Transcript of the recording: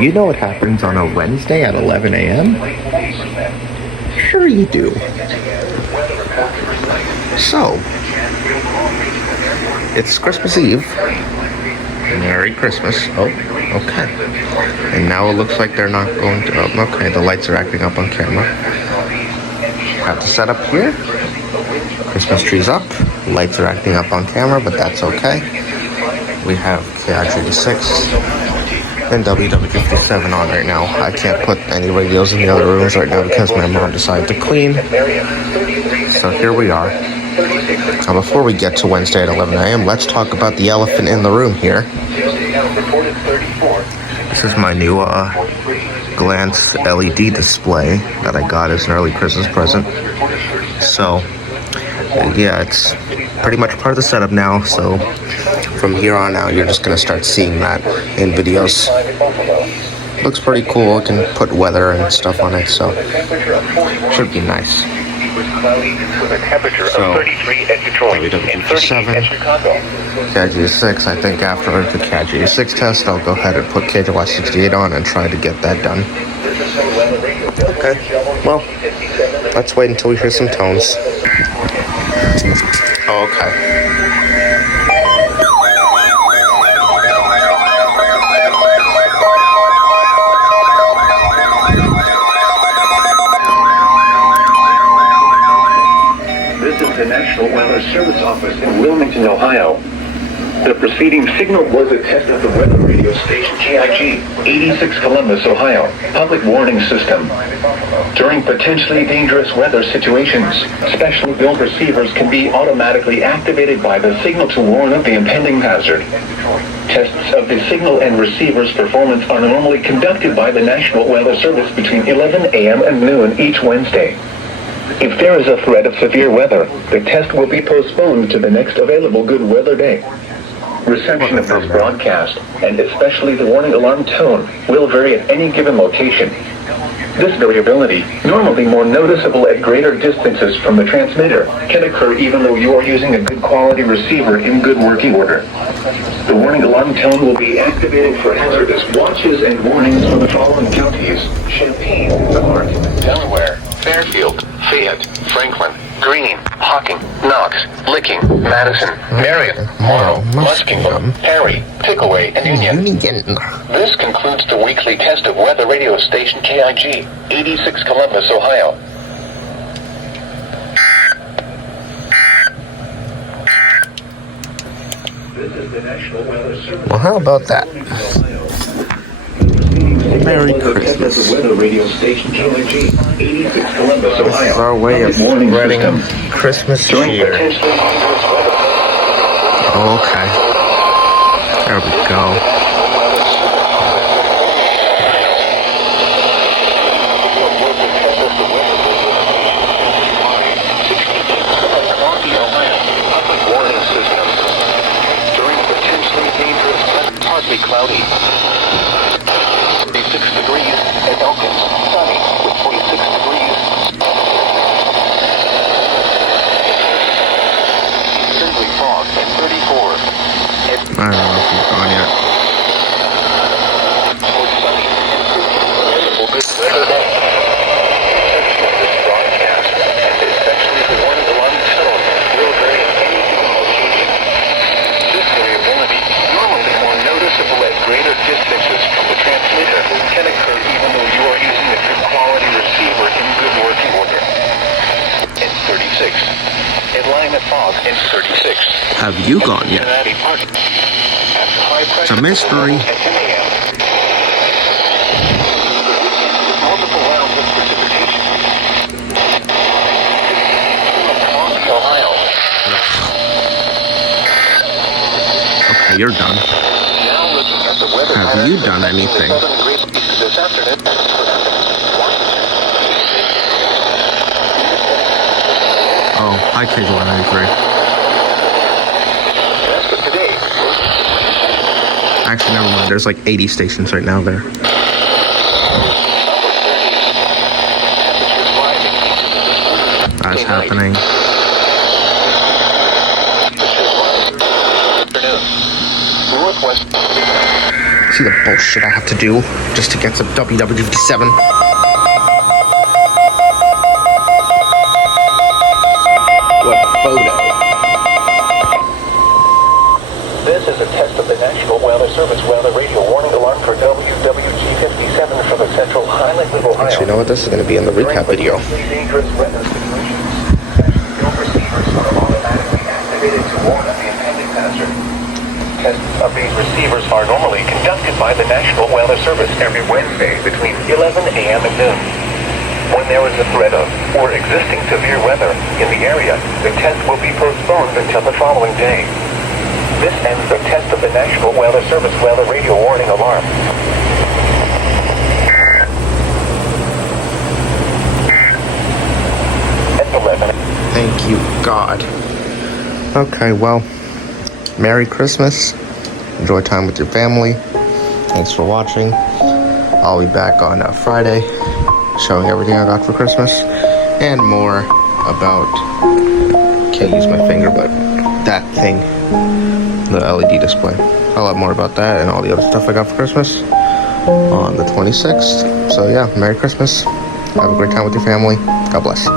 You know what happens on a Wednesday at 11 a.m.? Sure you do. So, it's Christmas Eve. Merry Christmas. Oh, okay. And now it looks like they're not going to... Oh, okay, the lights are acting up on camera. Have to set up here. Christmas tree's up. Lights are acting up on camera, but that's okay. We have KIG6 and WW57 on right now. I can't put any radios in the other rooms right now because my mom decided to clean. So here we are. Now before we get to Wednesday at 11 a.m., let's talk about the elephant in the room here. This is my new glance LED display that I got as an early Christmas present. So yeah, it's pretty much part of the setup now, so from here on out you're just going to start seeing that in videos. Looks pretty cool. I can put weather and stuff on it, so should be nice. So WW57, KIG6. I think after the KIG6 test I'll go ahead and put KJY68 on and try to get that done. Okay, well, let's wait until we hear some tones. Oh, okay. This is the National Weather Service Office in Wilmington, Ohio. The preceding signal was a test of the weather radio station KIG 86 Columbus, Ohio, public warning system. During potentially dangerous weather situations, specially built receivers can be automatically activated by the signal to warn of the impending hazard. Tests of the signal and receiver's performance are normally conducted by the National Weather Service between 11 a.m. and noon each Wednesday. If there is a threat of severe weather, the test will be postponed to the next available good weather day. Reception of this broadcast, and especially the warning alarm tone, will vary at any given location. This variability, normally more noticeable at greater distances from the transmitter, can occur even though you are using a good quality receiver in good working order. The warning alarm tone will be activated for hazardous watches and warnings from the following counties: Champaign, Clark, Delaware, Fairfield, Fayette, Franklin, Greene, Hocking, Knox, Licking, Madison, Marion, Morrow, Muskingum, Perry, Pickaway, and Union. This concludes the weekly test of weather radio station KIG 86 Columbus, Ohio. This is the National Weather Service. Well, how about that? Merry Christmas. This is our way of spreading Christmas cheer. Okay. There we go. Partly cloudy. 46 degrees at Elkins, sunny with 46 degrees. Simply fog at 34. I don't know if he's gone yet. Sunny and 50. Good weather day. This broadcast, and especially the warning alarm tone, will vary at any given location. This variability, normally more noticeable at greater distances from the transmitter, can occur even though you are using a good quality receiver in good working order. And 36. A line of fog in 36. Have you gone yet? It's a mystery. Multiple rounds of precipitation. Ohio. Okay, you're done. Now looking at the weather. Have you done anything? This afternoon. Hi, KJ193. Actually, never mind. There's like 80 stations right now there. That's happening. See the bullshit I have to do just to get some WW57. What photo? This is a test of the National Weather Service weather radio warning alarm for WWG57 for the Central Highlands of Ohio. Actually, you know what? This is going to be in the recap video. Dangerous weather situations. Your receivers are automatically activated to warn of the impending hazard. Tests of these receivers are normally conducted by the National Weather Service every Wednesday between 11 a.m. and noon. When there is a threat of or existing severe weather in the area, the test will be postponed until the following day. This ends the test of the National Weather Service weather radio warning alarm. At 11. Thank you, God. Okay, well, Merry Christmas. Enjoy time with your family. Thanks for watching. I'll be back on Friday, showing everything I got for Christmas and more about, can't use my finger, but that thing, the LED display. I'll have more about that and all the other stuff I got for Christmas on the 26th. So yeah, Merry Christmas. Have a great time with your family. God bless.